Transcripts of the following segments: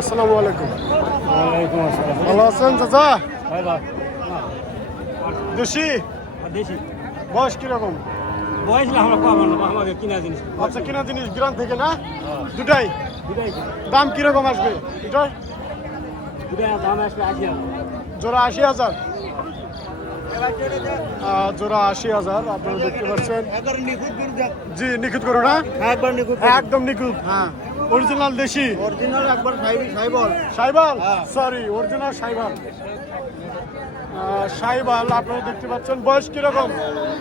আসসালামু আলাইকুম। ওয়ালাইকুম আসসালাম। ভালো আছেন চাচা? ভাই ভাই দেশি দেশি বয়স কিরকম? বয়স না আমরা পাবো না আমাদের কিনা জিনিস আচ্ছা, কিনা জিনিস গ্রাম থেকে না? দুটাই দুটাই দাম কিরকম আসবে? এটার দুটাই দাম আসবে 80,000 জোড়া 80,000। জোড়া 80,000 আপনারা দেখতে পাচ্ছেন। একবার নিখুঁত করে দেখ জি, নিখুঁত করো না? একবার নিখুঁত একদম নিখুঁত। হ্যাঁ অরিজিনাল দেশি অরিজিনাল একবার সাইবল সাইবাল, হ্যাঁ। Sorry original সাইবাল। সাইবাল আপনারা দেখতে পাচ্ছেন। বয়স কিরকম?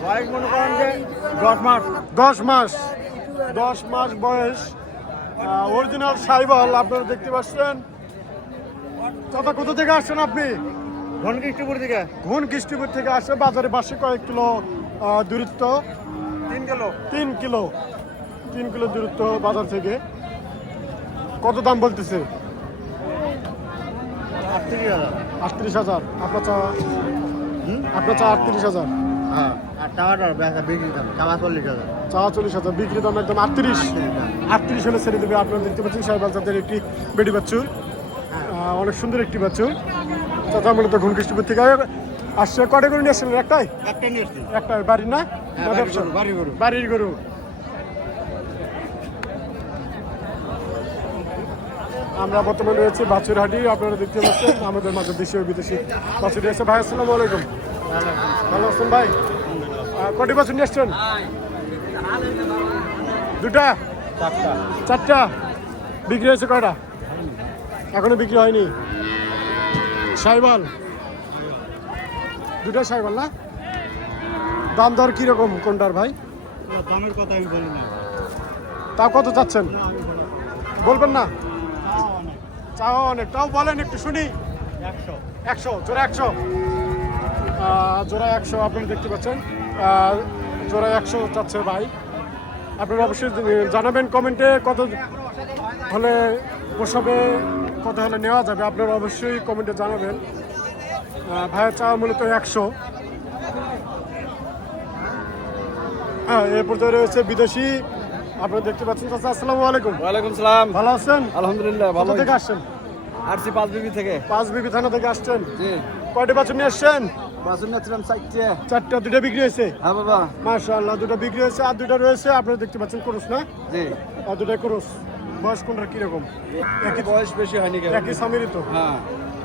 বয়স মনে করেন যে 10 মাস 10 মাস। 10 মাস বয়স। অরিজিনাল সাইবাল আপনারা দেখতে পাচ্ছেন। চাচা কোথা থেকে আসছেন আপনি? ঘনকৃষ্ণপুর থেকে ঘন কৃষ্টিপুর থেকে আসে। বাজারে বাসে কয়েক কিলো দূরত্ব? 3 কিলো 3 কিলো। 3 কিলো দূরত্ব বাজার থেকে। কত দাম বলতেছে? 38,000 38,000। আপনার চা? আপনার চা 38,000। হ্যাঁ আর টাকাটার বেচা বিক্রি দাম 40,000 চা 40,000, বিক্রি দাম একদম 38 হলে ছেড়ে দেবে। আপনারা দেখতে পাচ্ছেন সাহেবাল জাতের একটি বেডি বাচ্চুর। অনেক সুন্দর একটি বাচ্চুর। চাচা মূলত ঘন কৃষ্ণপুর থেকে আসছে। কটা গরু নিয়ে আসছিলেন? একটাই? একটা নিয়ে এসছি একটাই বাড়ির না? হ্যাঁ, না বাড়ির ব্যবসা? গরু, বাড়ির গরু। বাড়ির গরু। আমরা বর্তমানে রয়েছে বাছুরহাটি। আপনারা দেখতে পাচ্ছেন আমাদের মাঝে দেশীয় বিদেশি বাছুর এসে। ভাই আসসালামু আলাইকুম। ভালো আছেন ভাই? কটি বাছুর নিয়ে আসছেন? দুটা? চারটা। বিক্রি হয়েছে কয়টা? এখনো বিক্রি হয়নি। সাইবাল দুটা সাইবাল না? দাম দর কিরকম কোনটার ভাই? দামের কথা আমি বলি না তাও কত চাচ্ছেন? বলবেন না? চাও অনেক, তাও বলেন একটু শুনি। 100 জোড়া 100। জোড়া 100 আপনারা দেখতে পাচ্ছেন। জোড়া 100 চাচ্ছে ভাই। আপনারা অবশ্যই জানাবেন কমেন্টে কত হলে পোষাবে, কত হলে নেওয়া যাবে। আপনারা অবশ্যই কমেন্টে জানাবেন। ভাইয়ের চা মূলত 100। হ্যাঁ, এ পর্যায়ে রয়েছে বিদেশি। আপনারা দেখতে পাচ্ছেন। চাচা আসসালামু আলাইকুম। ওয়ালাইকুম সালাম। ভালো আছেন? আলহামদুলিল্লাহ ভালো কোথা থেকে আসছেন? আসছি 5 বিবি থেকে। পাঁচবিবি থানা থেকে আসছেন। জি কয়টা বাছুর নিয়ে আসছেন? বাসন যাচ্ছিলাম 4টে। চারটা। দুটা বিক্রি হয়েছে? হ্যাঁ বাবা। মাশাআল্লাহ, দুটা বিক্রি হয়েছে আর দুটা রয়েছে। আপনারা দেখতে পাচ্ছেন ক্রস না? জি আর দুটাই ক্রস। বয়স কোনটার কিরকম? একই বয়স বেশি হয়নি কেন? একই স্বামীরই তো। হ্যাঁ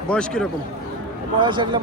বয়স কিরকম? বয়স এগুলো